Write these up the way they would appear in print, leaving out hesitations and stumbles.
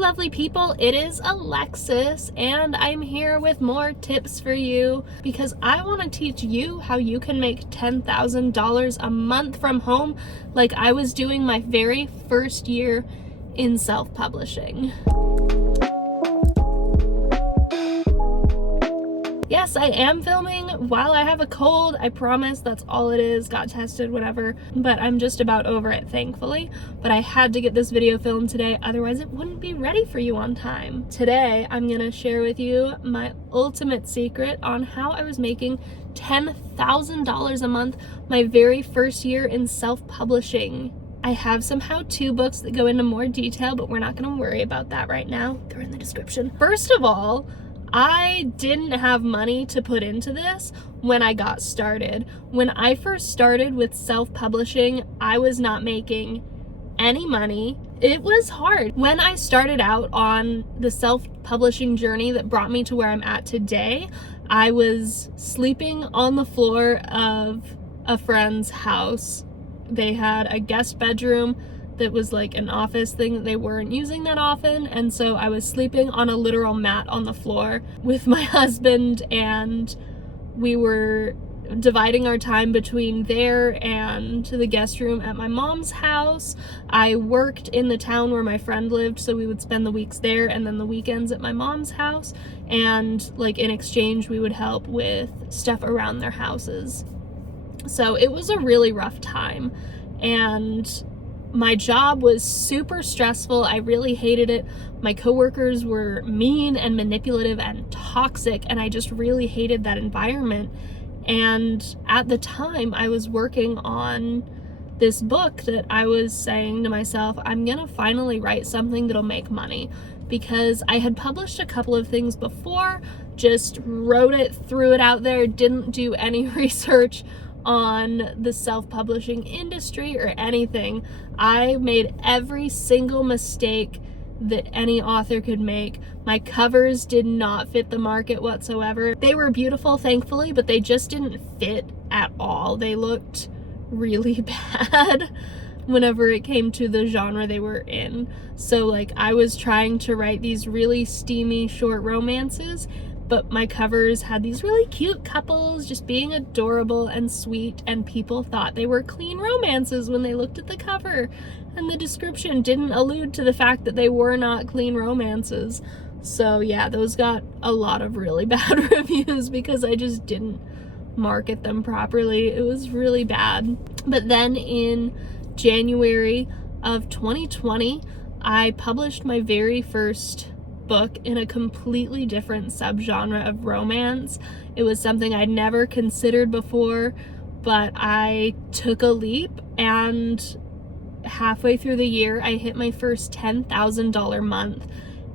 lovely people, it is Alexis, and I'm here with more tips for you because I want to teach you how you can make $10,000 a month from home like I was doing my very first year in self-publishing. Yes, I am filming while I have a cold. I promise, that's all it is. Got tested, whatever. But I'm just about over it, thankfully. But I had to get this video filmed today, otherwise it wouldn't be ready for you on time. Today, I'm gonna share with you my ultimate secret on how I was making $10,000 a month my very first year in self-publishing. I have some how-to books that go into more detail, but we're not gonna worry about that right now. They're in the description. First of all, I didn't have money to put into this when I got started. When I first started with self-publishing, I was not making any money. It was hard. When I started out on the self-publishing journey that brought me to where I'm at today, I was sleeping on the floor of a friend's house. They had a guest bedroom that was like an office thing that they weren't using that often, and so I was sleeping on a literal mat on the floor with my husband, and we were dividing our time between there and the guest room at my mom's house. I worked in the town where my friend lived, so we would spend the weeks there and then the weekends at my mom's house, and like in exchange we would help with stuff around their houses. So it was a really rough time, and my job was super stressful. I really hated it. My coworkers were mean and manipulative and toxic, and I just really hated that environment. And at the time, I was working on this book that I was saying to myself, I'm gonna finally write something that'll make money, because I had published a couple of things before, just wrote it, threw it out there, didn't do any research on the self-publishing industry or anything. I made every single mistake that any author could make. My covers did not fit the market whatsoever. They were beautiful, thankfully, but they just didn't fit at all. They looked really bad whenever it came to the genre they were in. So like I was trying to write these really steamy short romances, but my covers had these really cute couples just being adorable and sweet, and people thought they were clean romances when they looked at the cover, and the description didn't allude to the fact that they were not clean romances. So yeah, those got a lot of really bad reviews because I just didn't market them properly. It was really bad. But then in January of 2020, I published my very first book in a completely different subgenre of romance. It was something I'd never considered before, but I took a leap, and halfway through the year I hit my first $10,000 month,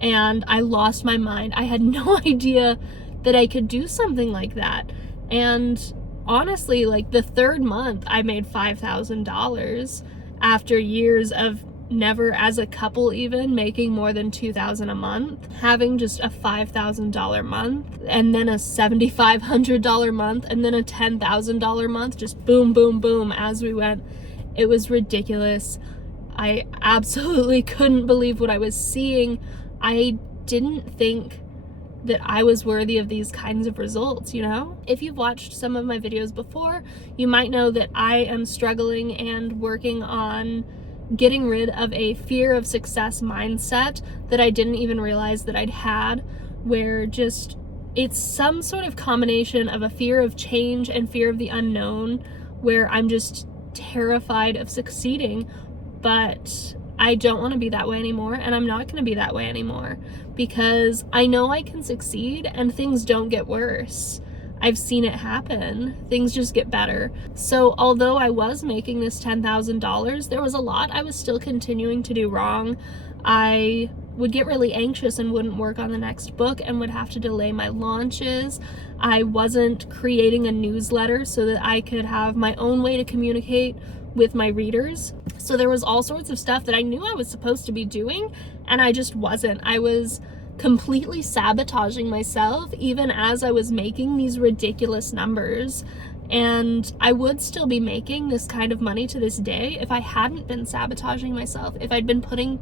and I lost my mind. I had no idea that I could do something like that. And honestly, like the third month I made $5,000 after years of never as a couple even making more than $2,000 a month, having just a $5,000 month, and then a $7,500 month, and then a $10,000 month, just boom, boom, boom as we went. It was ridiculous. I absolutely couldn't believe what I was seeing. I didn't think that I was worthy of these kinds of results, you know? If you've watched some of my videos before, you might know that I am struggling and working on getting rid of a fear of success mindset that I didn't even realize that I'd had, where just it's some sort of combination of a fear of change and fear of the unknown, where I'm just terrified of succeeding. But I don't want to be that way anymore, and I'm not going to be that way anymore, because I know I can succeed and things don't get worse. I've seen it happen. Things just get better. So although I was making this $10,000, there was a lot I was still continuing to do wrong. I would get really anxious and wouldn't work on the next book and would have to delay my launches. I wasn't creating a newsletter so that I could have my own way to communicate with my readers. So there was all sorts of stuff that I knew I was supposed to be doing, and I just wasn't. I was completely sabotaging myself even as I was making these ridiculous numbers. And I would still be making this kind of money to this day if I hadn't been sabotaging myself, if I'd been putting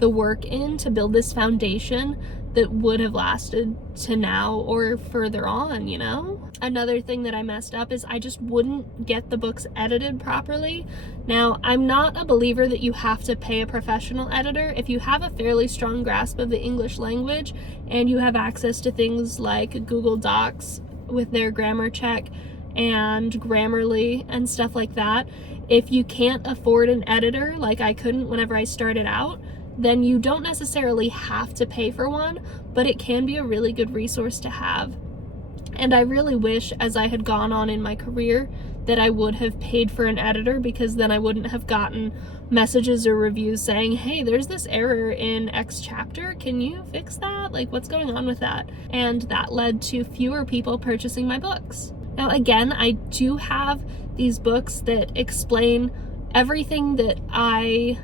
the work in to build this foundation that would have lasted to now or further on, you know? Another thing that I messed up is I just wouldn't get the books edited properly. Now, I'm not a believer that you have to pay a professional editor. If you have a fairly strong grasp of the English language and you have access to things like Google Docs with their grammar check and Grammarly and stuff like that, if you can't afford an editor like I couldn't whenever I started out, then you don't necessarily have to pay for one, but it can be a really good resource to have. And I really wish, as I had gone on in my career, that I would have paid for an editor, because then I wouldn't have gotten messages or reviews saying, hey, there's this error in X chapter, can you fix that? Like, what's going on with that? And that led to fewer people purchasing my books. Now, again, I do have these books that explain everything that I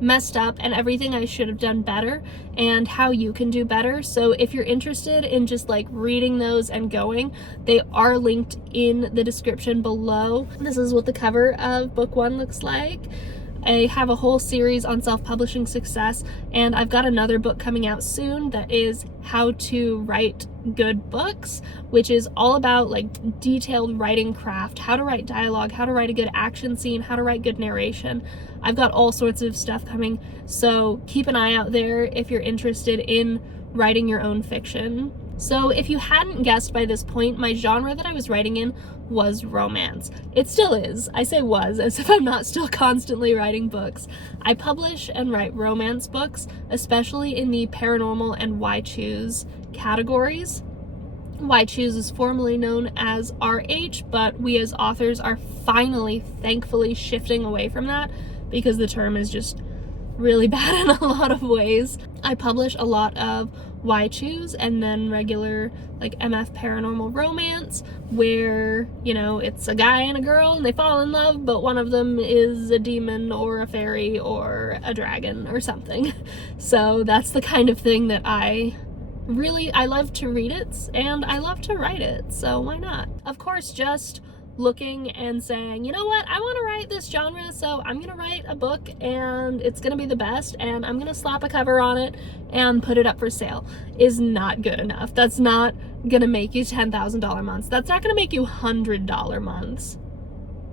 messed up and everything I should have done better and how you can do better. So if you're interested in just like reading those and going, they are linked in the description below. This is what the cover of book 1 looks like. I have a whole series on self-publishing success, and I've got another book coming out soon that is how to write good books, which is all about like detailed writing craft, how to write dialogue, how to write a good action scene, how to write good narration. I've got all sorts of stuff coming, so keep an eye out there if you're interested in writing your own fiction. So if you hadn't guessed by this point, my genre that I was writing in was romance. It still is. I say was as if I'm not still constantly writing books. I publish and write romance books, especially in the paranormal and Why Choose categories. Why Choose is formerly known as RH, but we as authors are finally, thankfully, shifting away from that because the term is just really bad in a lot of ways. I publish a lot of Why Choose and then regular like MF paranormal romance, where, you know, it's a guy and a girl and they fall in love, but one of them is a demon or a fairy or a dragon or something. So that's the kind of thing that I love to read it and I love to write it, so why not? Of course, just looking and saying, you know what, I want to write this genre, so I'm gonna write a book and it's gonna be the best and I'm gonna slap a cover on it and put it up for sale is not good enough. That's not gonna make you $10,000 months. That's not gonna make you $100 months,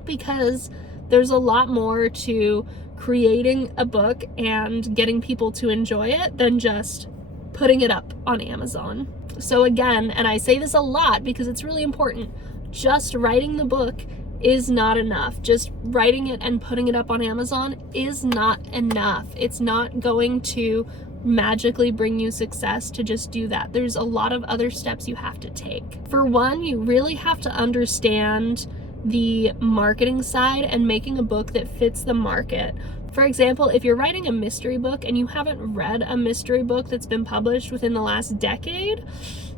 because there's a lot more to creating a book and getting people to enjoy it than just putting it up on Amazon. So again, and I say this a lot because it's really important, just writing the book is not enough. Just writing it and putting it up on Amazon is not enough. It's not going to magically bring you success to just do that. There's a lot of other steps you have to take. For one, you really have to understand the marketing side and making a book that fits the market. For example, if you're writing a mystery book and you haven't read a mystery book that's been published within the last decade,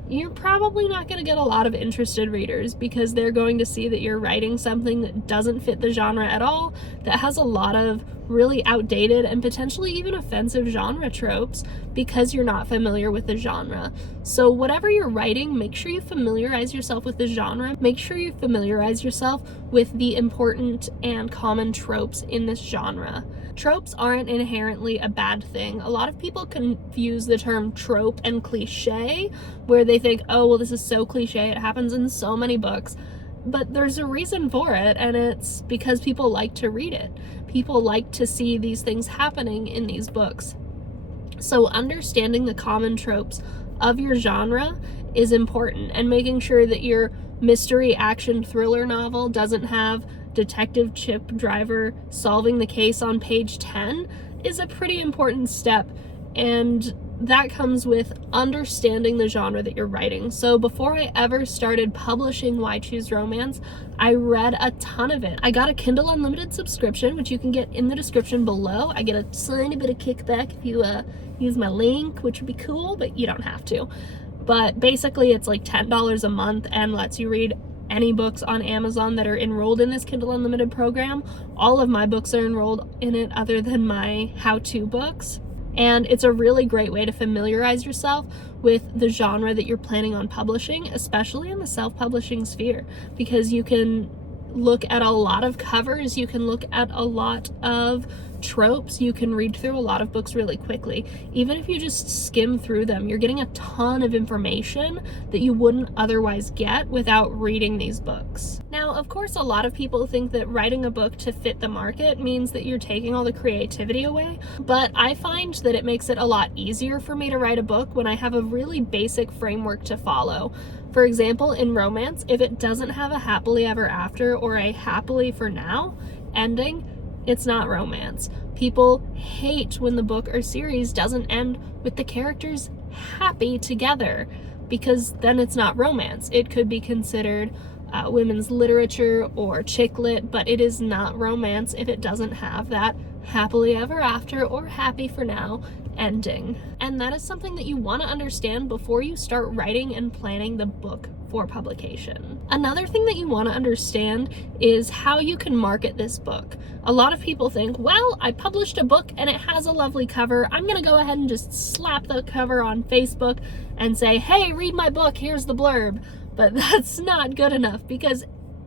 you're probably not going to get a lot of interested readers, because they're going to see that you're writing something that doesn't fit the genre at all, that has a lot of really outdated and potentially even offensive genre tropes, because you're not familiar with the genre. So whatever you're writing, make sure you familiarize yourself with the genre. Make sure you familiarize yourself with the important and common tropes in this genre. Tropes aren't inherently a bad thing. A lot of people confuse the term trope and cliche, where they think, oh, well, this is so cliche, it happens in so many books. But there's a reason for it, and it's because people like to read it. People like to see these things happening in these books. So understanding the common tropes of your genre is important, and making sure that your mystery action thriller novel doesn't have Detective Chip Driver solving the case on page 10 is a pretty important step, and that comes with understanding the genre that you're writing. So before I ever started publishing Why Choose Romance, I read a ton of it. I got a Kindle Unlimited subscription, which you can get in the description below. I get a tiny bit of kickback if you use my link, which would be cool, but you don't have to. But basically it's like $10 a month and lets you read any books on Amazon that are enrolled in this Kindle Unlimited program. All of my books are enrolled in it other than my how-to books. And it's a really great way to familiarize yourself with the genre that you're planning on publishing, especially in the self-publishing sphere, because you can look at a lot of covers, you can look at a lot of tropes, you can read through a lot of books really quickly. Even if you just skim through them, you're getting a ton of information that you wouldn't otherwise get without reading these books. Now, of course, a lot of people think that writing a book to fit the market means that you're taking all the creativity away, but I find that it makes it a lot easier for me to write a book when I have a really basic framework to follow. For example, in romance, if it doesn't have a happily ever after or a happily for now ending, it's not romance. People hate when the book or series doesn't end with the characters happy together, because then it's not romance. It could be considered women's literature or chick lit, but it is not romance if it doesn't have that happily ever after or happy for now ending. And that is something that you want to understand before you start writing and planning the book for publication. Another thing that you want to understand is how you can market this book. A lot of people think, well, I published a book and it has a lovely cover. I'm going to go ahead and just slap the cover on Facebook and say, hey, read my book, here's the blurb. But that's not good enough, because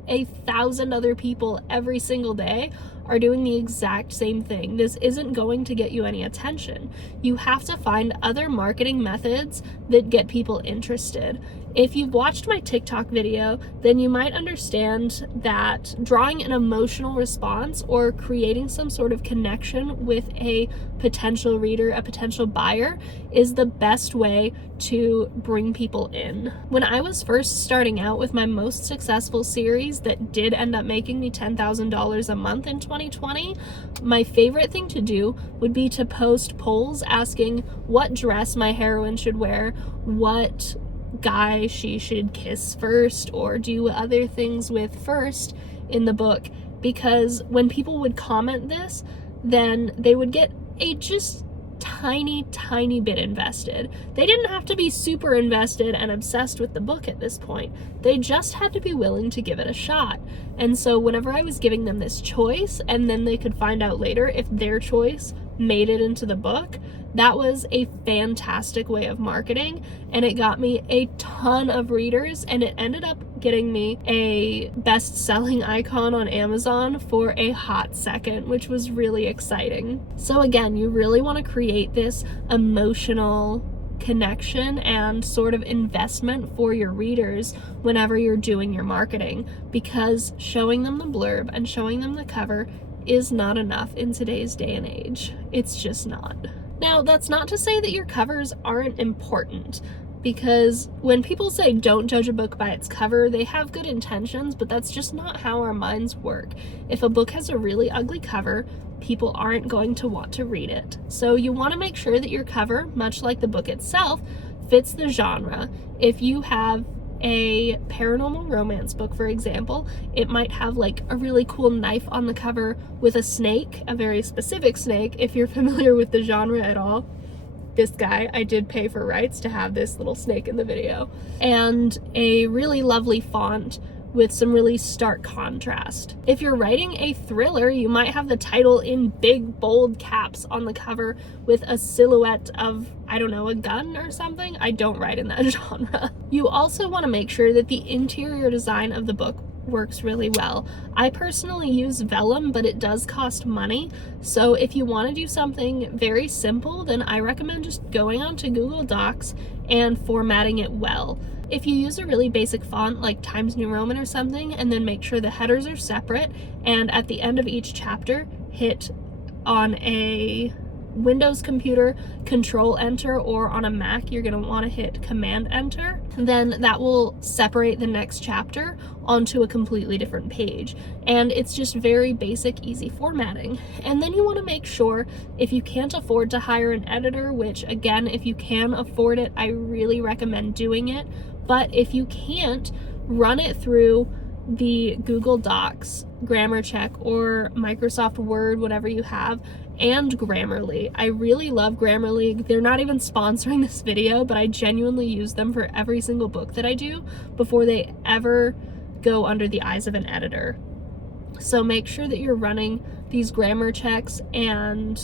1,000 other people every single day are doing the exact same thing. This isn't going to get you any attention. You have to find other marketing methods that get people interested. If you've watched my TikTok video, then you might understand that drawing an emotional response or creating some sort of connection with a potential reader, a potential buyer, is the best way to bring people in. When I was first starting out with my most successful series that did end up making me $10,000 a month in 2020, my favorite thing to do would be to post polls asking what dress my heroine should wear, what guy she should kiss first or do other things with first in the book, because when people would comment this, then they would get a just tiny bit invested. They didn't have to be super invested and obsessed with the book at this point. They just had to be willing to give it a shot. And so whenever I was giving them this choice, and then they could find out later if their choice made it into the book, that was a fantastic way of marketing, and it got me a ton of readers, and it ended up getting me a best-selling icon on Amazon for a hot second, which was really exciting. So again, you really want to create this emotional connection and sort of investment for your readers whenever you're doing your marketing, because showing them the blurb and showing them the cover is not enough in today's day and age. It's just not. Now, that's not to say that your covers aren't important, because when people say don't judge a book by its cover, they have good intentions, but that's just not how our minds work. If a book has a really ugly cover, people aren't going to want to read it. So you want to make sure that your cover, much like the book itself, fits the genre. If you have a paranormal romance book, for example, it might have like a really cool knife on the cover with a snake, a very specific snake, if you're familiar with the genre at all. This guy, I did pay for rights to have this little snake in the video. And a really lovely font with some really stark contrast. If you're writing a thriller, you might have the title in big, bold caps on the cover with a silhouette of, I don't know, a gun or something. I don't write in that genre. You also want to make sure that the interior design of the book works really well. I personally use vellum, but it does cost money. So if you want to do something very simple, then I recommend just going onto Google Docs and formatting it well. If you use a really basic font like Times New Roman or something, and then make sure the headers are separate, and at the end of each chapter, hit on a Windows computer Control Enter, or on a Mac you're going to want to hit Command Enter, then that will separate the next chapter onto a completely different page. And it's just very basic, easy formatting. And then you want to make sure, if you can't afford to hire an editor, which again, if you can afford it, I really recommend doing it, but if you can't, run it through the Google Docs grammar check or Microsoft Word, whatever you have, and Grammarly. I really love Grammarly. They're not even sponsoring this video, but I genuinely use them for every single book that I do before they ever go under the eyes of an editor. So make sure that you're running these grammar checks, and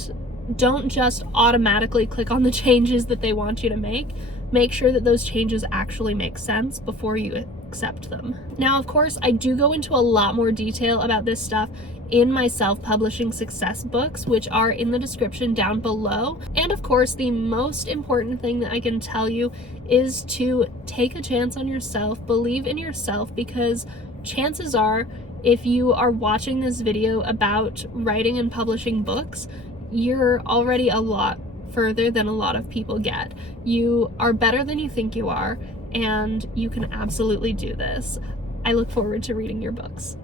don't just automatically click on the changes that they want you to make. Make sure that those changes actually make sense before you accept them. Now, of course, I do go into a lot more detail about this stuff in my self-publishing success books, which are in the description down below. And of course, the most important thing that I can tell you is to take a chance on yourself, believe in yourself, because chances are, if you are watching this video about writing and publishing books, you're already a lot further than a lot of people get. You are better than you think you are, and you can absolutely do this. I look forward to reading your books.